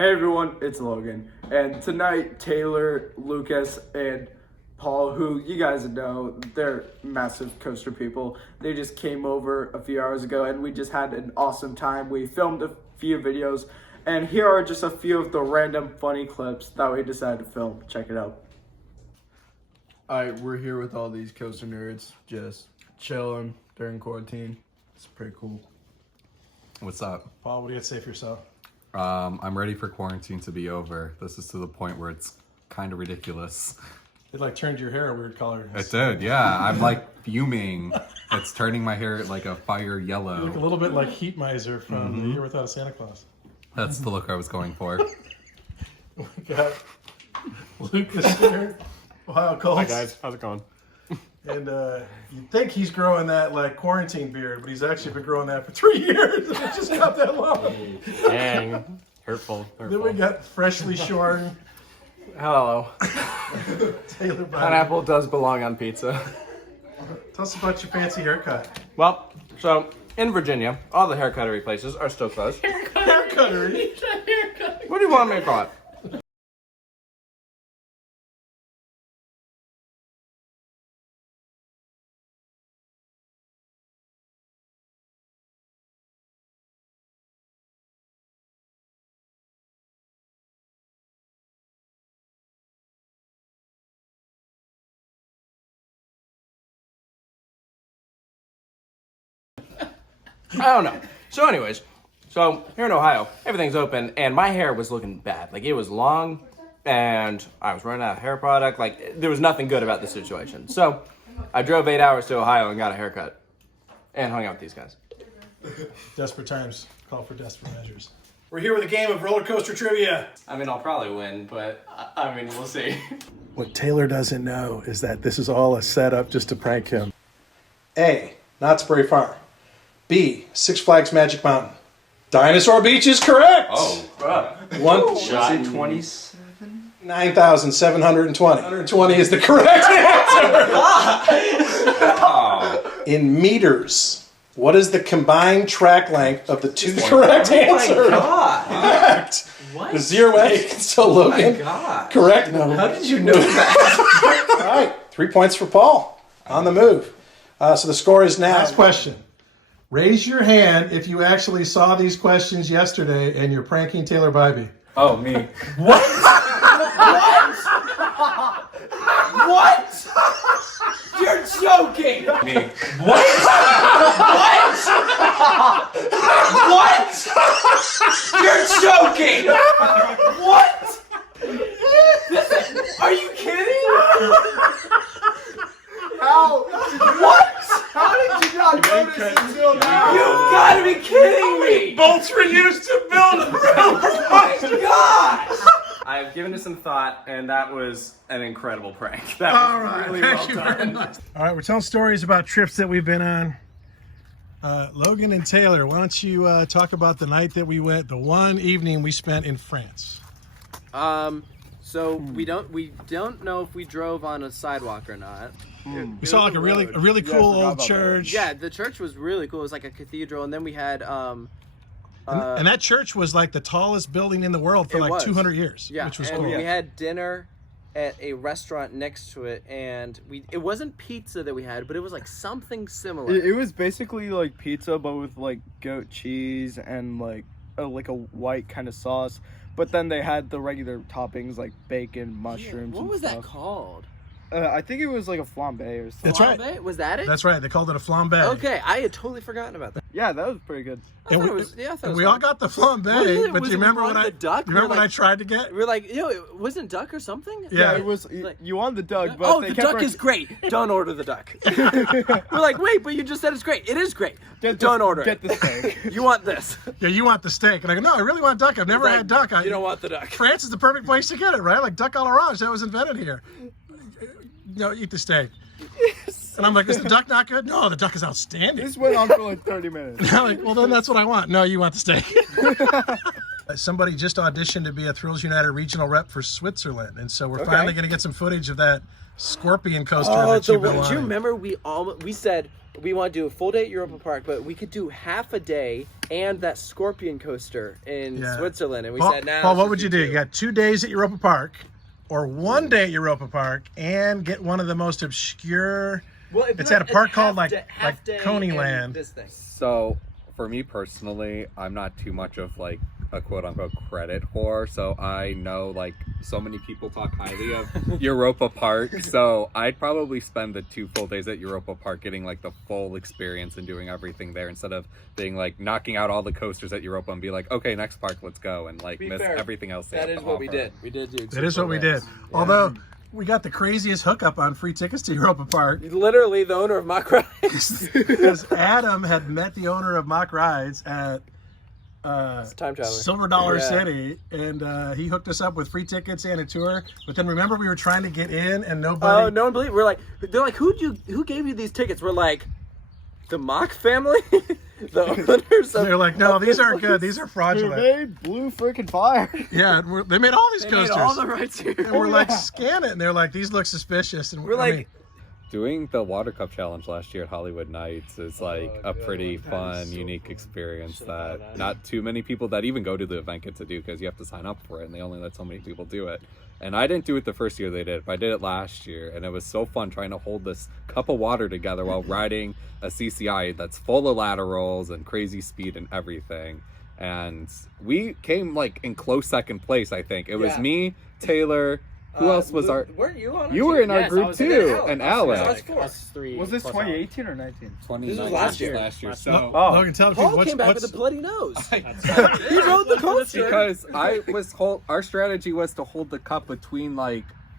Hey everyone, it's Logan, and tonight Taylor, Lucas, and Paul, who you guys know, they're massive coaster people. They just came over a few hours ago and we just had an awesome time. We filmed a few videos, and here are just a few of the random funny clips that we decided to film. Check it out. Alright, we're here with all these coaster nerds, just chilling during quarantine. It's pretty cool. What's up? Paul, what do you have to say for yourself? I'm ready for quarantine to be over. This is to the point where it's kind of ridiculous. It like turned your hair a weird color. It did, yeah. I'm like fuming. It's turning my hair like a fire yellow. You look a little bit like Heat Miser from The Year Without a Santa Claus. That's the look I was going for. We got Lucas here, Ohio Colts. Hi guys, how's it going? And you'd think he's growing that like quarantine beard, but he's actually been growing that for 3 years. And it just got that long. Dang, hurtful. Then we got freshly shorn Hello. Taylor Biden. Pineapple does belong on pizza. Tell us about your fancy haircut. Well, so in Virginia, all the haircuttery places are still closed. Haircuttery? What do you want me to call it? I don't know. So anyways, so here in Ohio, everything's open, and my hair was looking bad. Like, it was long, and I was running out of hair product. Like, there was nothing good about the situation. So I drove 8 hours to Ohio and got a haircut and hung out with these guys. Desperate times call for desperate measures. We're here with a game of roller coaster trivia. I mean, I'll probably win, but I mean, we'll see. What Taylor doesn't know is that this is all a setup just to prank him. A, Knott's Berry Farm. B, Six Flags Magic Mountain. Dinosaur Beach is correct. Oh, One Shot 27? 9,720. 120 is the correct answer. In meters, what is the combined track length of the two correct answers? Correct. What? The 0A, so Logan. God. Correct. No. How did you know that? All right, 3 points for Paul on the move. So the score is now. Last question. Raise your hand if you actually saw these questions yesterday and you're pranking Taylor Bybee. Oh, me. What? You're joking! Me. What? You're joking! What? Are you kidding? How did you not notice until now? You've got to be kidding me! bolts were used to build a Oh my gosh! I've given it some thought, and that was an incredible prank. That was All right, really thank well you done. very much. All right, we're telling stories about trips that we've been on. Logan and Taylor, why don't you talk about the night that we went, the one evening we spent in France? So we don't know if we drove on a sidewalk or not. We saw like a really cool old church. Yeah, the church was really cool. It was like a cathedral, and then we had and that church was like the tallest building in the world for It like was. 200 years, yeah, which was and cool. we had dinner at a restaurant next to it, and it wasn't pizza that we had, but it was like something similar. It was basically like pizza, but with like goat cheese and like a white kind of sauce. But then they had the regular toppings like bacon, mushrooms. What and was that stuff. called? I think it was like a flambe or something. That's right. Flambe? Was that it? That's right. They called it a flambe. Okay, I had totally forgotten about that. Yeah, that was pretty good. I And thought we, it was, yeah, I thought it and was we all fun. got the flambe, it? but Was do you it remember one what the duck? you remember We're what I like- tried to get? We were like, it wasn't duck or something? Yeah. It was. You wanted the duck, but Oh, they the kept duck is great. Don't order the duck. We're like, wait, but you just said it's great. It is great. Don't order Get it. the steak. You want this. Yeah, you want the steak, and I go, no, I really want duck. I've never Like, had duck. You don't want the duck. France is the perfect place to get it, right? Like duck à l'orange, that was invented here. No, eat the steak. And I'm like, is the duck not good? No, the duck is outstanding. This went on for like 30 minutes. I'm like, well, then that's what I want. No, you want the steak. Somebody just auditioned to be a Thrills United regional rep for Switzerland, and so we're finally going to get some footage of that scorpion coaster that you've been Do you wanting. remember we said we want to do a full day at Europa Park, but we could do half a day and that Scorpion coaster in Switzerland. And we said, now. Paul, what would you do? You got 2 days at Europa Park, or 1 day at Europa Park, and get one of the most obscure. Well, it's at a park called like Coneyland. Coneyland. So for me personally, I'm not too much of like a quote unquote credit whore, so I know like so many people talk highly of Europa Park, so I'd probably spend the 2 full days at Europa Park getting like the full experience and doing everything there, instead of being like knocking out all the coasters at Europa and be like, okay, next park, let's go, and like miss everything else. That is what we did. We did do. That is what we did. Although we got the craziest hookup on free tickets to Europa Park. Literally the owner of Mock Rides. Because Adam had met the owner of Mock Rides at Time traveler. Silver Dollar City, and he hooked us up with free tickets and a tour. But then remember, we were trying to get in, and nobody. Oh, no one believed. They're like, who gave you these tickets? We're like, the Mock family, the owners. They're like, no, these aren't good. These are fraudulent. They blew freaking fire. Yeah, they made all these coasters. Made all the rides here. And we're like, scan it, and they're like, these look suspicious. And we're like. Doing the Water Cup Challenge last year at Hollywood Nights is like a pretty fun, unique experience that not too many people that even go to the event get to do, because you have to sign up for it and they only let so many people do it. And I didn't do it the first year they did it, but I did it last year, and it was so fun trying to hold this cup of water together while riding a CCI that's full of laterals and crazy speed and everything. And we came like in close second place, I think. It was me, Taylor. Who else was our? Weren't you on? You were in our group too, and Alex. Us three. Was this 2018 or 19? This was last year. So Logan, tell Paul me came back with a bloody nose. He rode the coaster because our strategy was to hold the cup between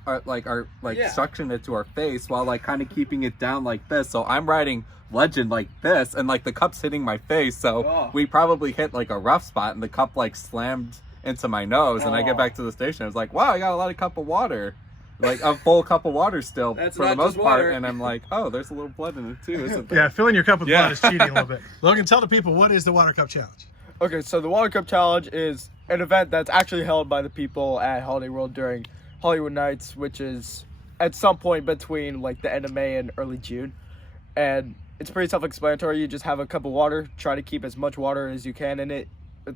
suction it to our face while like kind of keeping it down like this. So I'm riding Legend like this, and like the cup's hitting my face. So we probably hit like a rough spot, and the cup like slammed into my nose, and I get back to the station. I was like, wow, I got a lot of cup of water, like a full cup of water still. That's for the not most just water. part. And I'm like, oh, there's a little blood in it too, isn't there? Yeah, filling your cup with blood is cheating a little bit. Logan, tell the people, what is the Water Cup Challenge? Okay, so the Water Cup Challenge is an event that's actually held by the people at Holiday World during Hollywood Nights, which is at some point between like the end of May and early June. And it's pretty self-explanatory. You just have a cup of water, try to keep as much water as you can in it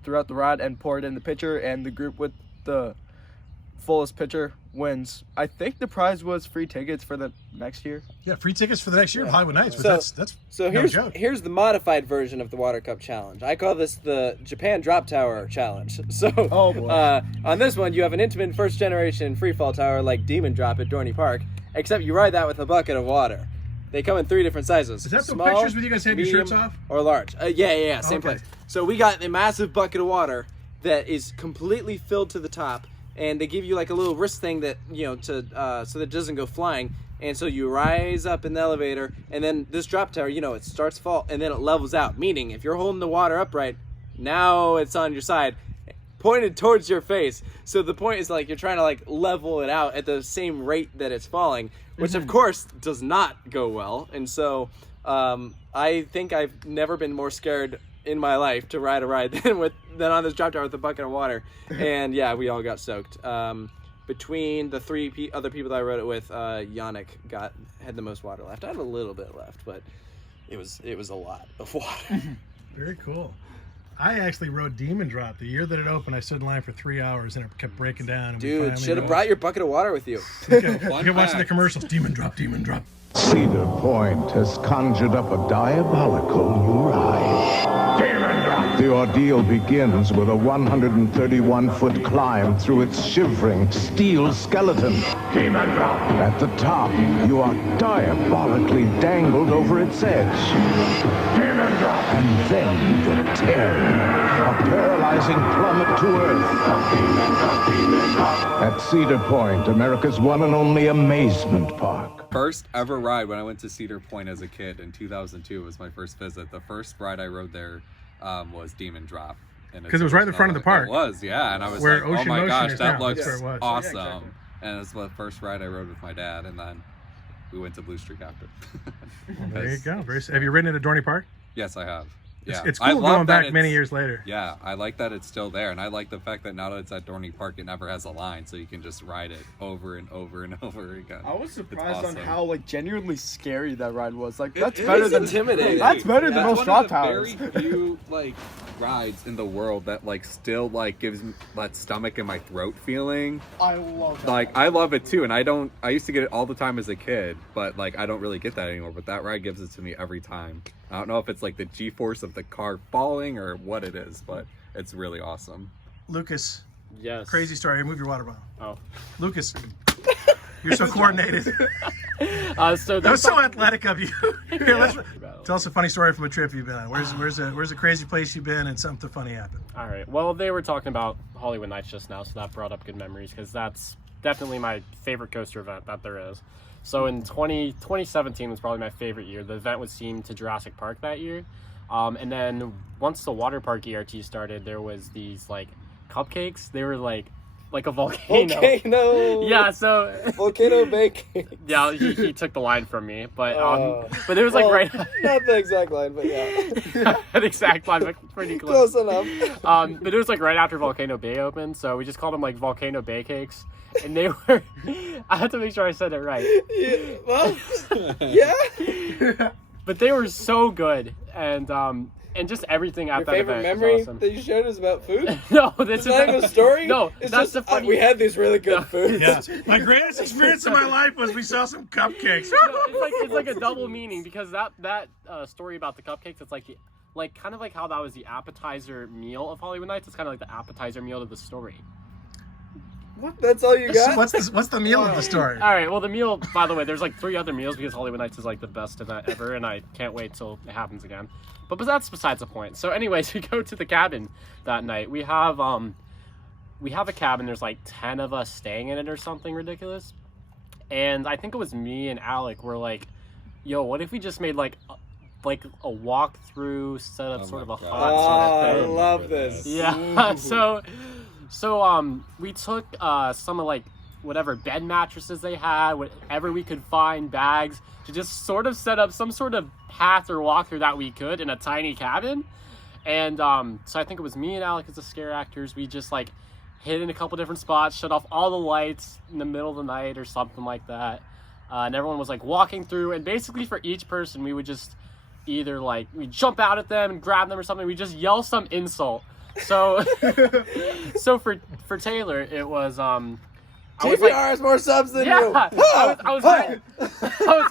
throughout the ride, and pour it in the pitcher, and the group with the fullest pitcher wins. I think the prize was free tickets for the next year. Yeah, free tickets for the next year of Hollywood Nights. So- But that's So no joke. here's the modified version of the Water Cup Challenge. I call this the Japan Drop Tower Challenge. So on this one, you have an intimate first generation freefall tower like Demon Drop at Dorney Park, except you ride that with a bucket of water. They come in 3 different sizes. Is that the Small, pictures with you guys having your medium, shirts off? or large? Yeah, same Okay. place. So we got a massive bucket of water that is completely filled to the top, and they give you like a little wrist thing that, so that it doesn't go flying. And so you rise up in the elevator, and then this drop tower, it starts to fall, and then it levels out. Meaning, if you're holding the water upright, now it's on your side, pointed towards your face. So the point is like you're trying to like level it out at the same rate that it's falling, which of course does not go well. And so I think I've never been more scared in my life to ride a ride than on this drop tower with a bucket of water. And yeah, we all got soaked. Between the 3 other people that I rode it with, Yannick had the most water left. I had a little bit left, but it was a lot of water. Very cool. I actually rode Demon Drop. The year that it opened, I stood in line for 3 hours, and it kept breaking down. And Dude, should have brought your bucket of water with you. You're watching the commercials. Demon Drop, Demon Drop. Cedar Point has conjured up a diabolical new ride. The ordeal begins with a 131-foot climb through its shivering steel skeleton. At the top, you are diabolically dangled over its edge. And then the terror, a paralyzing plummet to earth. At Cedar Point, America's one and only amusement park. First ever ride when I went to Cedar Point as a kid in 2002 was my first visit. The first ride I rode there was Demon Drop. Because it was right in the front of the park. It was, yeah. And I was where like, oh Ocean my Motion gosh, is that now. looks That's where it was. awesome. Yeah, exactly. And it was the first ride I rode with my dad, and then we went to Blue Streak after. Well, there you go. Have you ridden it at Dorney Park? Yes, I have. Yeah, It's I cool love going that back many it's- years later. Yeah, I like that it's still there, and I like the fact that now that it's at Dorney Park, it never has a line, so you can just ride it over and over and over again. I was It's surprised awesome. on how like genuinely scary that ride was. Like It that's is better than intimidating. That's better than most one drop of the towers. very few like rides in the world that like still like gives me that stomach in my throat feeling. I love that. Like I love it too, and I used to get it all the time as a kid, but like I don't really get that anymore. But that ride gives it to me every time. I don't know if it's like the G-force of the car falling or what it is, but it's really awesome. Lucas, Yes. crazy story. Move your water bottle. Oh. Lucas, you're so coordinated. So That was so athletic of you. Here, tell us a funny story from a trip you've been on. Where's a crazy place you've been and something funny happened? All right. Well, they were talking about Hollywood Nights just now, so that brought up good memories because that's definitely my favorite coaster event that there is. So in 2017 was probably my favorite year. The event was themed to Jurassic Park that year. And then once the water park ERT started, there was these like cupcakes. They were like a volcano. Volcano. Yeah, so Volcano bacon. yeah, he took the line from me, but it was like right Not the exact line, but yeah. an exact line, but pretty close. Close enough. But it was like right after Volcano Bay opened, so we just called them like Volcano Bay cakes, and they were. I had to make sure I said it right. Yeah, well, yeah. But they were so good, and just everything at Your that favorite event memory was awesome. that you shared is about food? No, that's It's not even a story? No, it's that's just, the funny. we had these really good foods. Yeah. My greatest experience of my life was we saw some cupcakes. No, it's like a double meaning because that story about the cupcakes, it's like kind of like how that was the appetizer meal of Hollywood Nights. It's kind of like the appetizer meal to the story. What? That's all you got? What's the meal of the story? All right. Well, the meal. By the way, there's like 3 other meals because Hollywood Nights is like the best event ever, and I can't wait till it happens again. But that's besides the point. So, anyways, we go to the cabin that night. We have a cabin. There's like 10 of us staying in it or something ridiculous. And I think it was me and Alec were like, "Yo, what if we just made like a walk-through set up, sort of a hut sort of I thing?" love this. Yeah. So we took some of like whatever bed mattresses they had, whatever we could find, bags, to just sort of set up some sort of path or walkthrough that we could in a tiny cabin. And so I think it was me and Alec as the scare actors. We just like hid in a couple different spots, shut off all the lights in the middle of the night or something like that. And everyone was like walking through, and basically for each person we would just either like we jump out at them and grab them or something. We just yell some insult. So so for Taylor it was TPR has more subs than you. I was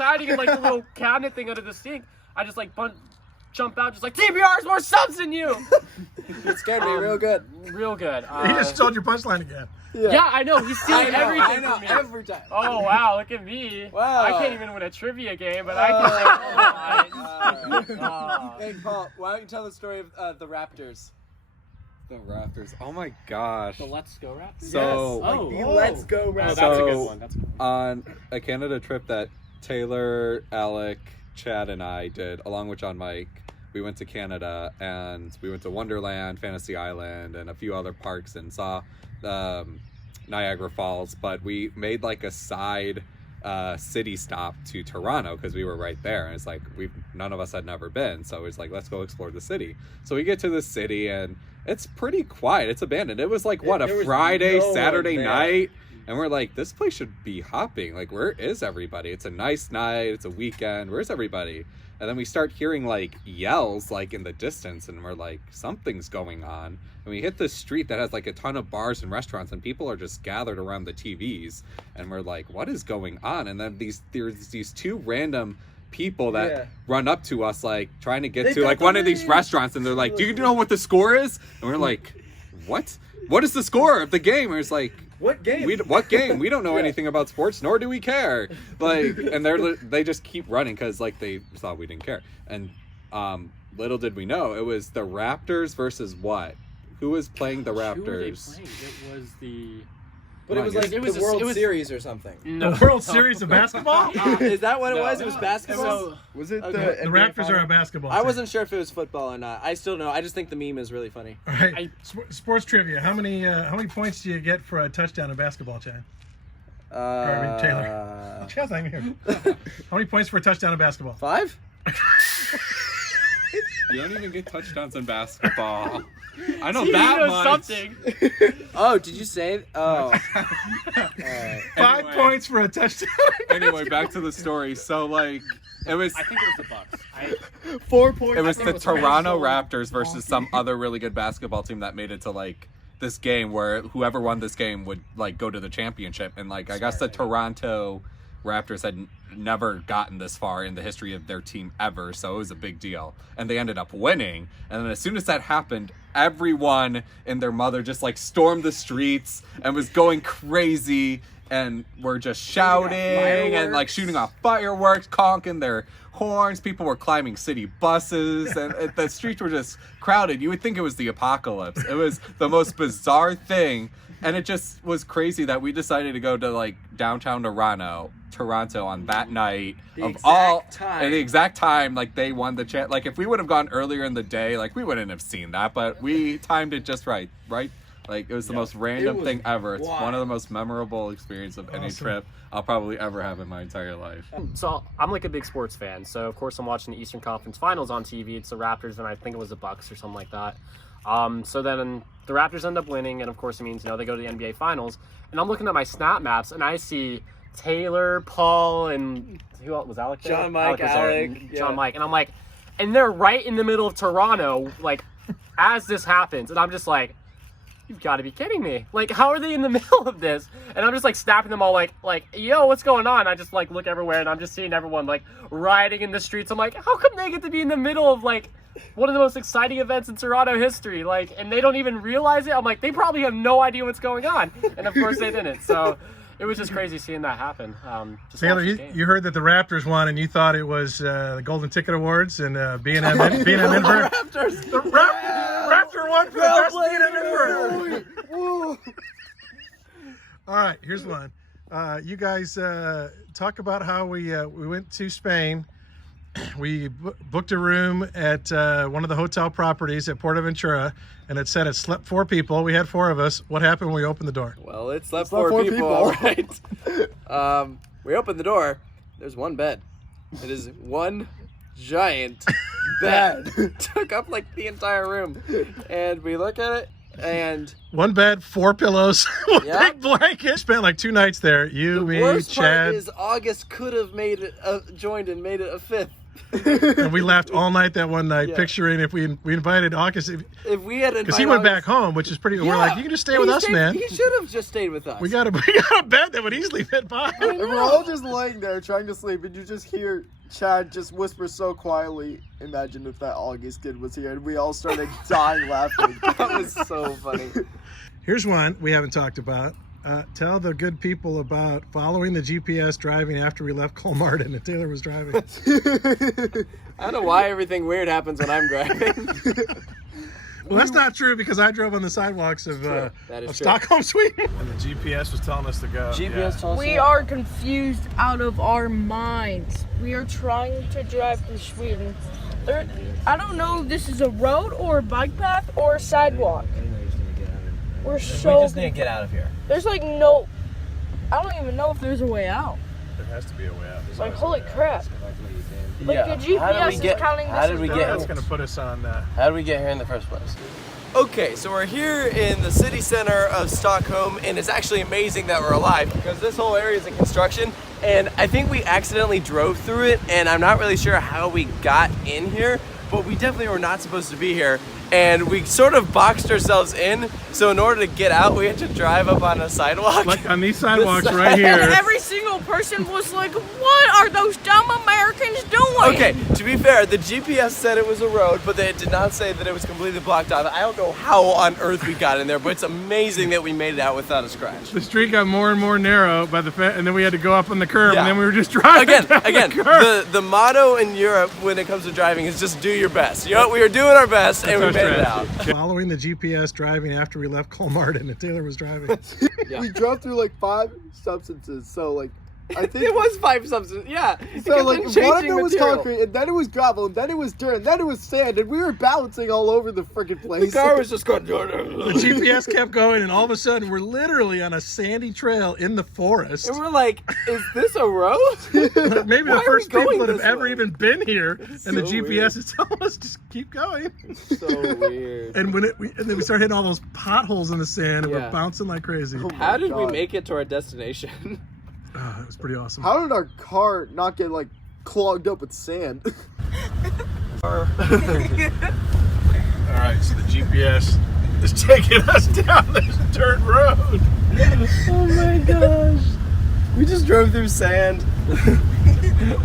hiding in like the little cabinet thing under the sink. I just like jump out, just like TPR has more subs than you. It scared me real good. Real good. He just told your punchline again. Yeah, I know. He's stealing everything from me. Every time. Oh wow, look at me. Wow. I can't even win a trivia game, but I can say Hey Paul, why don't you tell the story of the Raptors? The Raptors. Oh my gosh. the Let's Go Raptors. So Let's go Oh, Raptors. that's a good one. That's a good one. on a Canada trip that Taylor, Alec, Chad, and I did, along with John Mike, we went to Canada and we went to Wonderland, Fantasy Island, and a few other parks and saw Niagara Falls. But we made like a side city stop to Toronto because we were right there, and it's like none of us had never been, so it's like let's go explore the city. So we get to the city and it's pretty quiet. It's abandoned. It was like a Friday, Saturday night, and we're like, this place should be hopping. Like, where is everybody? It's a nice night. It's a weekend. Where's everybody? And then we start hearing like yells like in the distance, and we're like, something's going on. And we hit this street that has like a ton of bars and restaurants, and people are just gathered around the TVs, and we're like, what is going on? And then there's these 2 random people that run up to us like trying to get to like one of these restaurants, and they're like, do you know what the score is? And we're like, what is the score of the game? And it's like, what game? What game? We don't know anything about sports, nor do we care. Like, and they just keep running because like they thought we didn't care. And little did we know it was the Raptors versus what? Who was playing the Raptors? Who were they playing? It was the. But it was like it was the World it was- Series or something. No. The World Series of basketball? Is that what it was? It was basketball? So, Was it Okay. The Raptors are a basketball I team. wasn't sure if it was football or not. I still know. I just think the meme is really funny. All right. Sports trivia. How many points do you get for a touchdown in basketball, Chad? Taylor. Chad's not even here. How many points for a touchdown in basketball? 5? You don't even get touchdowns in basketball. I know He that knows much. something. Oh, did you say? Oh, 5 points for a touchdown. Anyway, back to the story. So like, it was. I think it was the Bucks. 4 points. It was the Toronto Raptors versus some other really good basketball team that made it to like this game where whoever won this game would like go to the championship. And like, I guess the Toronto Raptors had never gotten this far in the history of their team ever, so it was a big deal. And they ended up winning. And then as soon as that happened, everyone and their mother just like stormed the streets and was going crazy and were just shouting and like shooting off fireworks, conking their horns. People were climbing city buses, and the streets were just crowded. You would think it was the apocalypse. It was the most bizarre thing. And it just was crazy that we decided to go to like downtown Toronto on that night at the exact time like they won the chance. Like if we would have gone earlier in the day, like we wouldn't have seen that, but we timed it just right? Like it was the most random thing ever. It's one of the most memorable experiences of any trip I'll probably ever have in my entire life. So I'm like a big sports fan. So of course I'm watching the Eastern Conference Finals on TV. It's the Raptors and I think it was the Bucks or something like that. So then the Raptors end up winning, and of course it means they go to the NBA Finals. And I'm looking at my snap maps, and I see Taylor, Paul, and who else was Alec there? John, Mike, Alec, John, Mike, and I'm like, and they're right in the middle of Toronto, like as this happens, and I'm just like, you've got to be kidding me! Like, how are they in the middle of this? And I'm just like snapping them all, like, yo, what's going on? I just like look everywhere, and I'm just seeing everyone like rioting in the streets. I'm like, how come they get to be in the middle of like one of the most exciting events in Toronto history, like, and they don't even realize it? I'm like, they probably have no idea what's going on, and of course they didn't. So it was just crazy seeing that happen. Taylor, you heard that the Raptors won, and you thought it was the Golden Ticket Awards and B&M invert. Raptors. The Raptor won for the best B&M invert. All right, here's one. You guys talk about how we went to Spain. We booked a room at one of the hotel properties at Portaventura, and it said it slept 4 people. We had 4 of us. What happened when we opened the door? Well, it slept 4 people, all right. We opened the door. There's one bed. It is one giant bed. Took up like the entire room. And we look at it, and one bed, 4 pillows, one Yep. big blanket. Spent like 2 nights there. You, the me, worst Chad. part is August could have made it joined and made it a 5th. And we laughed all night that one night, Yeah. picturing if we invited August, If we had because he went back home, which is pretty. We're like, you can just stay with us, man. He should have just stayed with us. We got a bed that would easily fit 5. And we're all just laying there trying to sleep, and you just hear Chad just whisper so quietly, imagine if that August kid was here, and we all started dying laughing. That was so funny. Here's one we haven't talked about. Tell the good people about following the GPS driving after we left Colmartin and Taylor was driving. I don't know why everything weird happens when I'm driving. Well, that's not true because I drove on the sidewalks of That is true. Stockholm, Sweden. And the GPS was telling us to go. GPS told us We are confused out of our minds. We are trying to drive through Sweden. I don't know if this is a road or a bike path or a sidewalk. We're so. We just need to get out of here. There's like no. I don't even know if there's a way out. There has to be a way out. It's like, holy crap. Like Yeah. the GPS is counting this as That's going to put us on. How did we get here in the first place? Okay, so we're here in the city center of Stockholm, and it's actually amazing that we're alive because this whole area is in construction, and I think we accidentally drove through it, and I'm not really sure how we got in here, but we definitely were not supposed to be here. And we sort of boxed ourselves in, so in order to get out, we had to drive up on a sidewalk. Like on these sidewalks right here. Every single person was like, what are those dumb Americans doing? Okay, to be fair, the GPS said it was a road, but they did not say that it was completely blocked off. I don't know how on earth we got in there, but it's amazing that we made it out without a scratch. The street got more and more narrow by and then we had to go up on the curb, and then we were just driving. Again, the motto in Europe when it comes to driving is just do your best. You know, we were doing our best, and we made it out. Following the GPS driving after we left Colmartin and Taylor was driving. We drove through like 5 substances, so like I think It was pipe substance. Yeah. It so. kept Like on one of changing it was material. concrete, and then it was gravel, and then it was dirt, and then it was sand, and we were balancing all over the freaking The place. car was just going. The GPS kept going, and all of a sudden, we're literally on a sandy trail in the forest. And we're like, is this a road? Maybe Why the are we first people going that have this ever way? even been here, and the so GPS weird. is telling us just keep going. So weird. And when and then we start hitting all those potholes in the sand, and Yeah. we're bouncing like crazy. Oh How my did we God. make it to our destination? Oh, it was pretty awesome. How did our car not get like clogged up with sand? All right, so the GPS is taking us down this dirt road. Oh my gosh. We just drove through sand.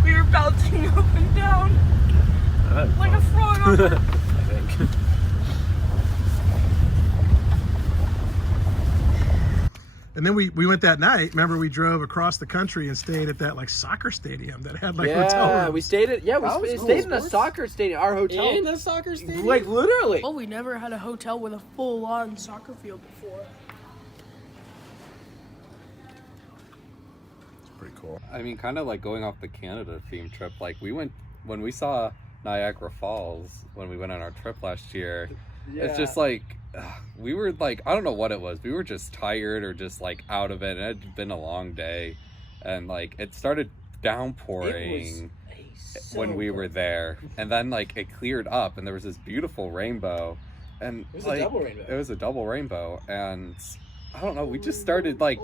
We were bouncing up and down like a frog on the And then we went that night. Remember, we drove across the country and stayed at that like soccer stadium that had like hotel Yeah, rooms. we stayed at That was we cool. stayed in a soccer stadium. Our hotel. In a soccer stadium? Like literally. Well, we never had a hotel with a full-on soccer field before. Pretty cool. I mean, kind of like going off the Canada theme trip. Like we went when we saw Niagara Falls when we went on our trip last year. It's just like we were like, I don't know what it was. We were just tired or just like out of it. And it had been a long day, and like it started downpouring when we were there, and then like it cleared up, and there was this beautiful rainbow, and It was like, a double rainbow. It was a double rainbow, and I don't know. We just started like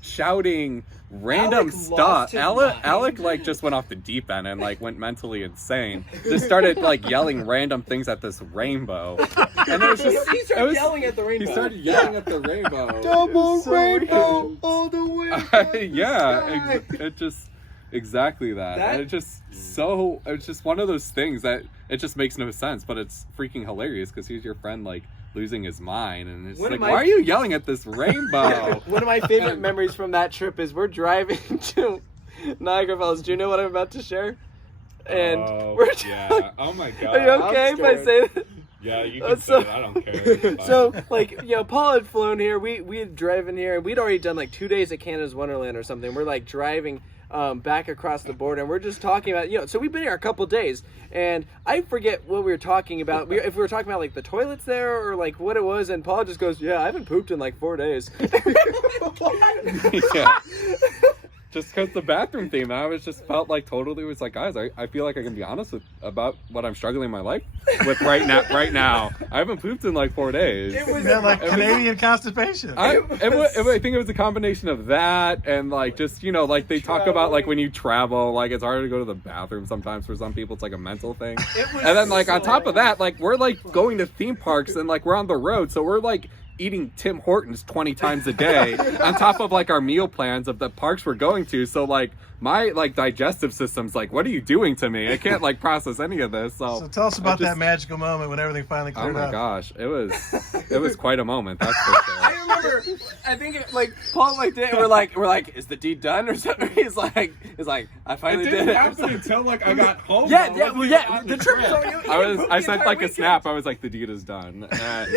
shouting random Alec stuff. lost his mind. Alec like just went off the deep end and like went mentally insane. Just started like yelling random things at this rainbow, and it was just He started yelling at the rainbow. He started yelling at the rainbow. Double so rainbow weird. all the way. Yeah, it just exactly that. That- And it's just one of those things that it just makes no sense, but it's freaking hilarious because here's your friend like losing his mind, and it's One like, of my- why are you yelling at this rainbow? One of my favorite memories from that trip is we're driving to Niagara Falls. Do you know what I'm about to share? And we're Oh my god. Are you okay if I say that? Yeah, you can say it, I don't care. So, like, you know, Paul had flown here. We had driven here. We'd already done like 2 days at Canada's Wonderland or something. We're like driving back across the border, and we're just talking about, you know, so we've been here a couple days, and I forget what we were talking about. If we were talking about like the toilets there or like what it was, and Paul just goes, "Yeah, I haven't pooped in like 4 days." Yeah. Just because the bathroom theme, I was just felt like totally was like, guys, I feel like I can be honest about what I'm struggling in my life with right now. I haven't pooped in like 4 days. It was Yeah, like Canadian constipation. I think it was a combination of that and like just, you know, like they talk about like when you travel, like it's harder to go to the bathroom sometimes for some people. It's like a mental thing. And then like on top of that, like we're like going to theme parks and like we're on the road, so we're like eating Tim Hortons 20 times a day on top of like our meal plans of the parks we're going to. So like my like digestive system's like, what are you doing to me? I can't like process any of this. So tell us about that magical moment when everything finally Oh cleared my up. gosh, it was quite a moment. That's for sure. I remember, I think it, like Paul like did. We're like, is the deed done or something? He's like, I finally did it. until like I got home. Yeah. The trip. I sent like a snap. I was like, the deed is done. And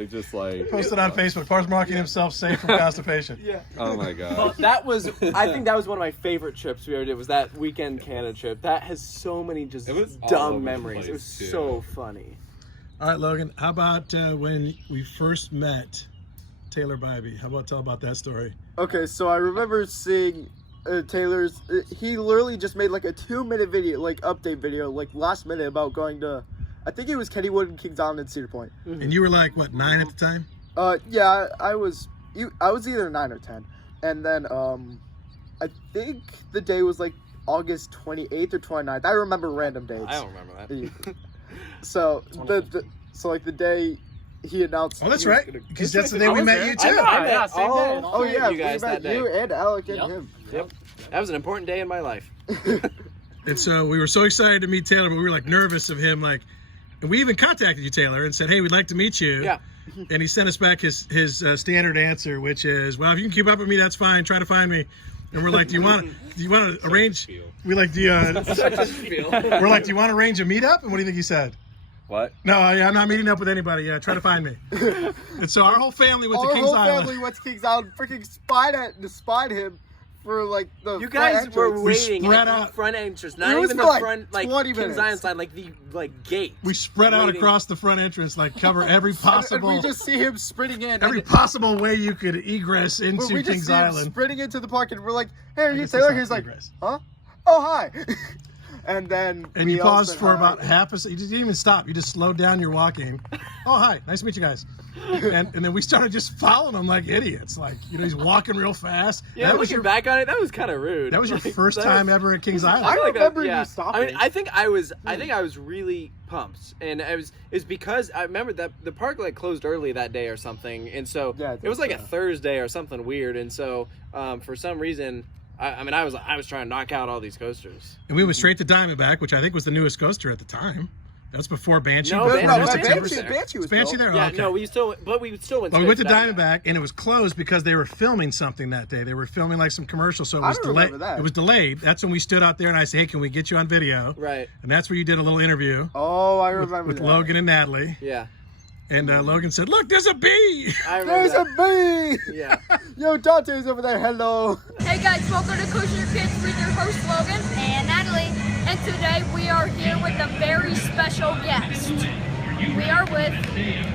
it just like Posted on Facebook. Paul's marking himself safe from constipation. Yeah. Oh my god. Well, I think that was one of my favorite trips we ever did. Was that weekend Canada trip? That has so many just It was all over dumb the memories. place, It was too. so funny. All right, Logan. How about when we first met Taylor Bybee? How about tell about that story? Okay, so I remember seeing Taylor's. He literally just made like a 2-minute video, like update video, like last minute about going to. I think it was Kennywood and Kings Island and Cedar Point. And you were like, what, 9 at the time? Yeah, I was either 9 or 10, and then I think the day was like August 28th or 29th. I remember random dates. I don't remember that. So the day he announced. Oh, that's he was right. gonna- Because that's the day we met you, I too. know, I met Yeah, same all day. Oh three yeah, of you guys we met that day. you and Alec and Yep. him. Yep. That was an important day in my life. And so we were so excited to meet Taylor, but we were like nervous of him. Like, and we even contacted you, Taylor, and said, hey, we'd like to meet you. Yeah. And he sent us back his standard answer, which is, well, if you can keep up with me, that's fine. Try to find me. And we're like, do you want to arrange? We like, we're like, do you want to arrange a meetup? And what do you think he said? What? No, yeah, I'm not meeting up with anybody. Yeah, try to find me. And so our whole family went to Our Kings whole Island. family went to Kings Island. Freaking spied him for like the You guys were entrance. waiting spread at the out. front entrance, It not was even for the like front, like 20 Kings minutes. Island side, like the gate. We spread out Waiting. across the front entrance, like cover every And possible we just see him sprinting in. every possible way you could egress into we just Kings see him Island. sprinting into the park, and we're like, "Hey, are you guess Taylor?" that's He's not like, egress. "Huh? Oh, hi." And then And we you all paused said for hi. about half a second. You didn't even stop. You just slowed down your walking. Oh, hi. Nice to meet you guys. And then we started just following him like idiots. Like, you know, he's walking real fast. Yeah, that was looking your back on it, that was kind of rude. that was your Like, first that time was- ever at Kings Island. I feel like that- remember yeah. you stopping. I mean, I think I was really pumped, and it's because I remember that the park like closed early that day or something, and so Yeah, I it think was like a so. Thursday or something weird, and so for some reason, I mean, I was trying to knock out all these coasters. And we went straight to Diamondback, which I think was the newest coaster at the time. That was before Banshee. No, before Banshee- Mystic Banshee Timber. was there. Banshee was Banshee built. there? Yeah, Okay. no, we still went Well, we straight went to Diamondback. Diamondback, and it was closed because they were filming something that day. They were filming like some commercials, so it I was don't delayed. remember that. It was delayed. That's when we stood out there, and I said, "Hey, can we get you on video?" Right. And that's where you did a little interview Oh, I remember with that. Logan and Natalie. Yeah, And Logan said, "Look, there's a bee." I remember. There's a bee. Yeah. Yo, Dante's over there. Hello. Hey guys, welcome to Coaster Kids with your host Logan and Natalie. And today we are here with a very special guest. We are with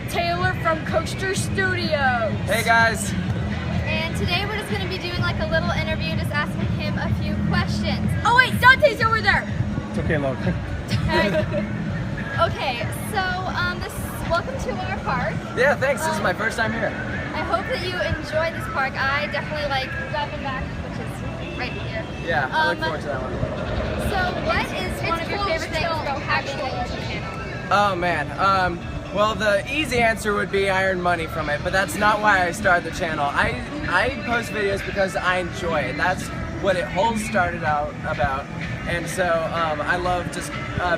Taylor from Coaster Studios. Hey guys. And today we're just going to be doing like a little interview, just asking him a few questions. Oh wait, Dante's over there. It's okay, Logan. Okay, so welcome to our park. Yeah, thanks. This is my first time here. I hope that you enjoy this park. I definitely like driving back, which is right here. Yeah, I look Um, forward to that one. So what is one of your favorite things about having a YouTube channel? Oh man. Well, the easy answer would be I earn money from it, but that's not why I started the channel. I post videos because I enjoy it. That's what it whole started out about. And so I love just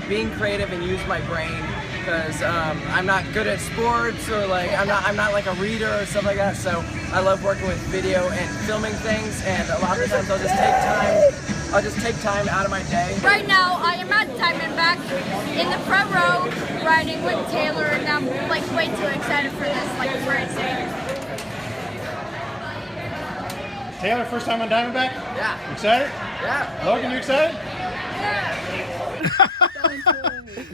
being creative and use my brain because I'm not good at sports or like I'm not like a reader or stuff like that. So I love working with video and filming things, and a lot of times I'll just take time out of my day. Right now, I am at Diamondback in the front row, riding with Taylor, and I'm like way too excited for this, like crazy. Taylor, first time on Diamondback? Yeah. Excited? Yeah. Logan, you excited?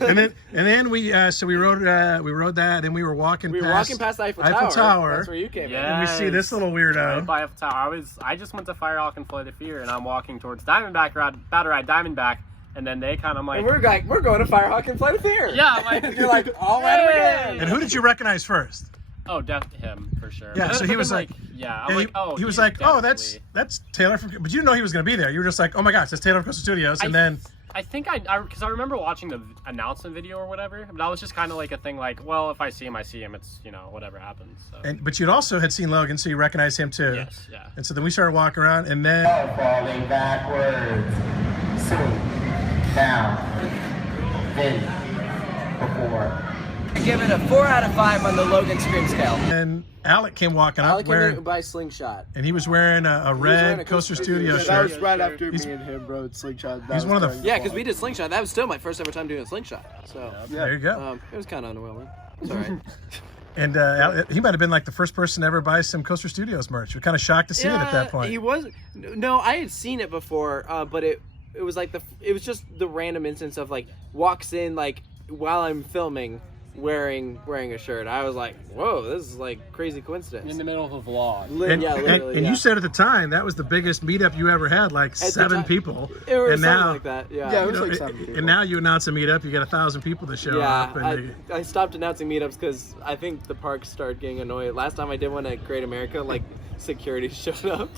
and then we rode that, and we were walking. We were past walking past the Eiffel Eiffel Tower. Tower. That's where you came Yeah. And we see this little weirdo. Right by Eiffel Tower. I just went to Firehawk and Flight of Fear, and I'm walking towards Diamondback, about to ride Diamondback, and then they kind of like, And we're going to Firehawk and Flight of Fear. yeah, I'm like, You're like, all right again. And who did you recognize first? oh, him for sure. Yeah, But so then- he but was then, like, yeah, I'm And like, oh, he was he's like, oh, definitely- that's Taylor from. But you didn't know he was going to be there. You were just like, oh my gosh, that's Taylor from Coaster Studios. And then I think because I remember watching the announcement video or whatever, but that was just kind of like a thing like, well, if I see him, I see him. It's, whatever happens. So. but you'd also had seen Logan, so you recognized him too. Yes, yeah. And so then we started walking around, and then Falling backwards. Soon. Down. Then. Before. I give it a 4 out of 5 on the Logan Scream scale. and Alec came walking up I like wearing, by Slingshot. and he was wearing a red wearing a Coaster Coaster Studio Studios That shirt. was right after He's- me and him rode Slingshot. That he's was one of the- during Yeah, fall. because we did Slingshot. That was still my first ever time doing a Slingshot. So There you go. it was kind of underwhelming. It's all right. And he might have been like the first person to ever buy some Coaster Studios merch. We're kind of shocked to see it at that point. He was no, I had seen it before, but it was like it was just the random instance of like walks in like while I'm filming wearing a shirt. I was like, whoa, this is like crazy coincidence. In the middle of a vlog. And, yeah, and, literally. and yeah. you said at the time that was the biggest meetup you ever had, like the 7 time- people. It was and something now, like that. Yeah. Yeah, it you was know, like 7 people. and now you announce a meetup, you get 1,000 people to show up. And I stopped announcing meetups because I think the parks started getting annoyed. Last time I did one at Great America, like security showed up,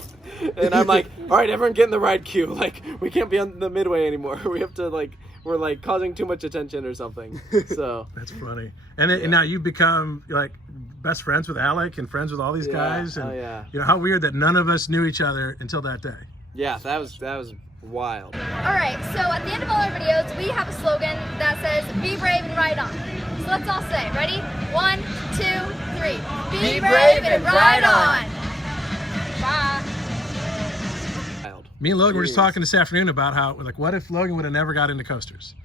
and I'm like, all right, everyone get in the ride queue. Like we can't be on the midway anymore. We have to like we're like causing too much attention or something. So that's funny. And now you've become like best friends with Alec and friends with all these Yeah. guys. And Oh, yeah. you know how weird that none of us knew each other until that day. yeah, that was wild. All right, so at the end of all our videos, we have a slogan that says, be brave and ride on. So let's all say, ready? 1, 2, 3. Be brave and ride on. Bye. Wild. Me and Logan were just Serious. talking this afternoon about how, like, what if Logan would have never got into coasters?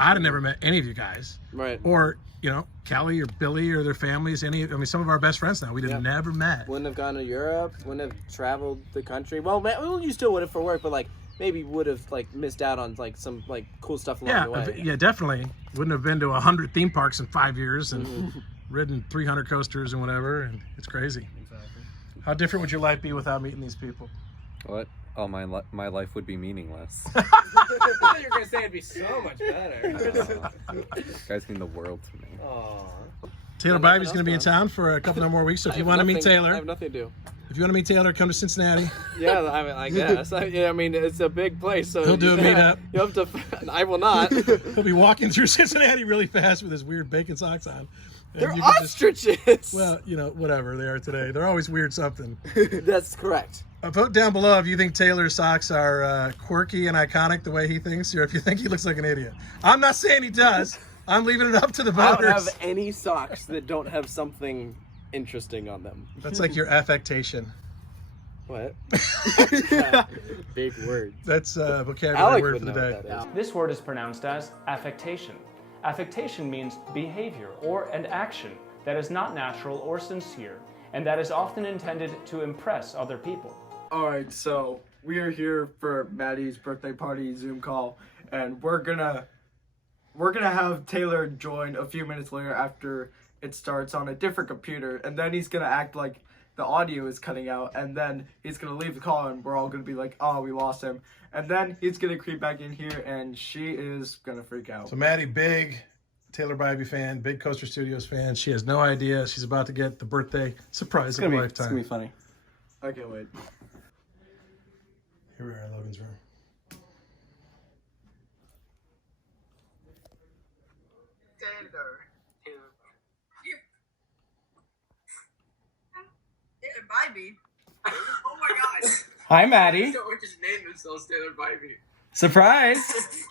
I'd have never met any of you guys. Right. Or you know, Callie or Billy or their families, some of our best friends now, we'd have never met. Wouldn't have gone to Europe, wouldn't have traveled the country. Well, you still would have for work, but like maybe would have like missed out on like some like cool stuff along the way. Yeah, definitely. Wouldn't have been to 100 theme parks in 5 years and ridden 300 coasters and whatever, and it's crazy. Exactly. How different would your life be without meeting these people? What? Oh, my life would be meaningless. I thought you were gonna say it'd be so much better. You guys mean the world to me. Aww. Taylor Bybee's going to be in town for a couple more weeks, so if you want to meet Taylor, I have nothing to do. If you want to meet Taylor, come to Cincinnati. Yeah, I guess. I mean, it's a big place, so he'll do a meetup. You have to. I will not. He'll be walking through Cincinnati really fast with his weird bacon socks on. They're ostriches. Well, you know, whatever they are today. They're always weird something. That's correct. Vote down below if you think Taylor's socks are quirky and iconic the way he thinks, or if you think he looks like an idiot. I'm not saying he does. I'm leaving it up to the voters. I don't have any socks that don't have something interesting on them. That's like your affectation. What? Big word. That's a vocabulary word for the day. This word is pronounced as affectation. Affectation means behavior or an action that is not natural or sincere, and that is often intended to impress other people. All right, so we are here for Maddie's birthday party Zoom call, and we're gonna have Taylor join a few minutes later after it starts on a different computer, and then he's gonna act like the audio is cutting out, and then he's gonna leave the call, and we're all gonna be like, oh, we lost him, and then he's gonna creep back in here, and she is gonna freak out. So Maddie, big Taylor Bybee fan, big Coaster Studios fan. She has no idea she's about to get the birthday surprise of a lifetime. It's gonna be funny. I can't wait. Here we are in Logan's room. Taylor Bybee. Oh my gosh. Hi, Maddie. Someone just named themselves Taylor Bybee. Surprise!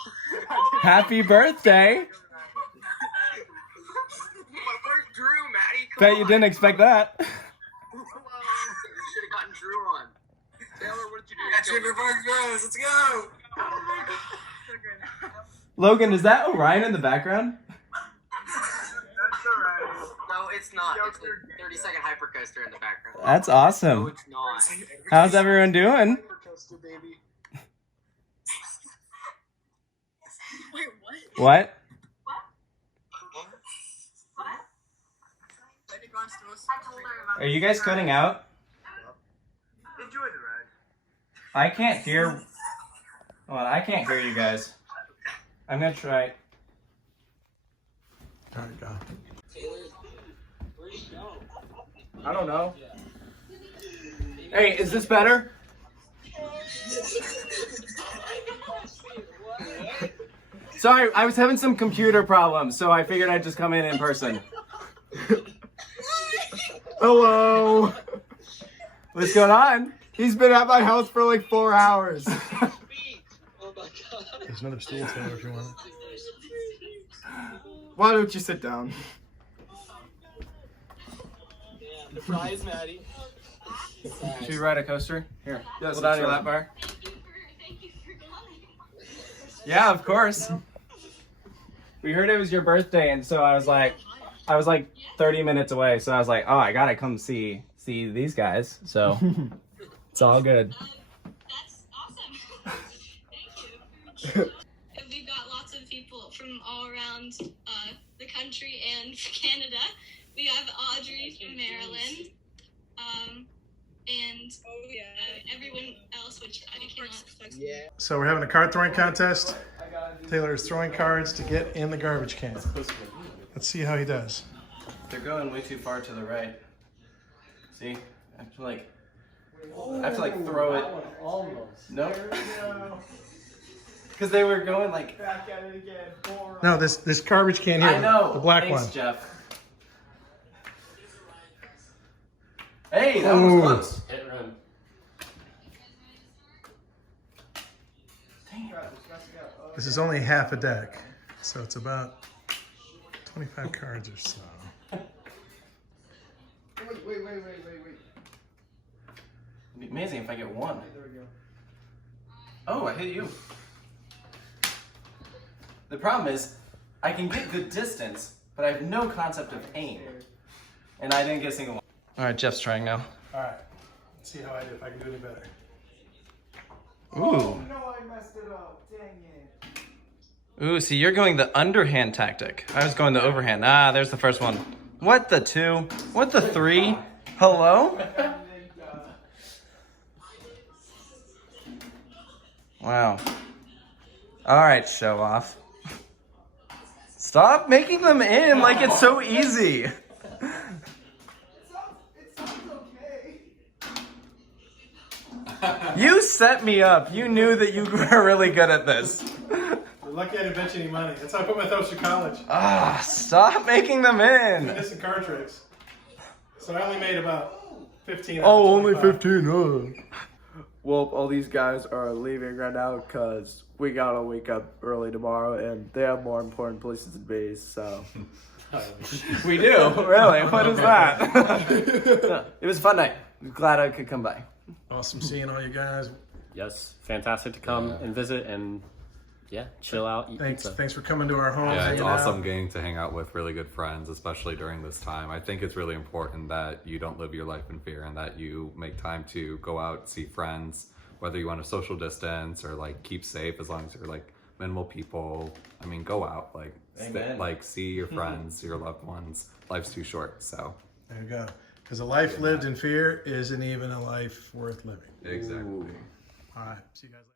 Happy birthday! Where's Drew, Maddie? Bet you didn't expect that. Should have gotten Drew on. Taylor, what did you do? That's your reverse Rose. Let's go. Oh my god. So good. Logan, is that Orion in the background? That's alright. No, it's not. It's a 30-second hypercoaster in the background. That's awesome. No, it's not. How's everyone doing? Hypercoaster, baby. Wait, what? What? Are you guys cutting out? Enjoy the ride. I can't hear. Well, I can't hear you guys. I'm gonna try. There you go. I don't know. Hey, is this better? Sorry, I was having some computer problems, so I figured I'd just come in person. Hello. What's going on? He's been at my house for like 4 hours. There's another stool, Taylor, if you want it. Why don't you sit down? Surprise, Maddie. Should we ride a coaster? Here, Yes, hold on your lap bar. Yeah, of course. We heard it was your birthday, and so I was like 30 minutes away, so I was like, oh, I gotta come see these guys. So it's all good. That's awesome. Thank you. We've got lots of people from all around the country and Canada. We have Audrey from Maryland, and everyone else, which I cannot. Yeah. So we're having a card throwing contest. Taylor is throwing cards to get in the garbage can. Let's see how he does. They're going way too far to the right. See? I have to like throw it. Almost. Nope. Because they were going like. Back at it again. No, this garbage can here. I know. The black Thanks, one. Jeff. Hey, that was close. Hit run. This is only half a deck, so it's about 25 cards or so. Wait. It'd be amazing if I get one. Oh, I hit you. The problem is, I can get good distance, but I have no concept of aim. And I didn't get a single one. All right, Jeff's trying now. All right. Let's see how I do, if I can do any better. Ooh. No, I messed it up. Dang it. Ooh, see, you're going the underhand tactic. I was going the overhand. Ah, there's the first one. What the 2? What the 3? Hello? Wow. All right, show off. Stop making them in like it's so easy. You set me up. You knew that you were really good at this. You're lucky I didn't bet you any money. That's how I put my throws through college. Ah, stop making them in. This and card tricks. So I only made about 15. Oh, only 15. Well, all these guys are leaving right now because we gotta wake up early tomorrow and they have more important places to be, so. We do? Really? What is that? No, it was a fun night. I'm glad I could come by. Awesome seeing all you guys. Yes, fantastic to come and visit and chill out, eat pizza. Thanks for coming to our home. Yeah, it's hanging awesome out. getting to hang out with really good friends, especially during this time. I think it's really important that you don't live your life in fear and that you make time to go out, see friends, whether you want to social distance or like keep safe as long as you're like minimal people. I mean, go out, like see your friends, your loved ones. Life's too short, so. There you go. Because a life lived in fear isn't even a life worth living. Exactly. All right. See you guys later.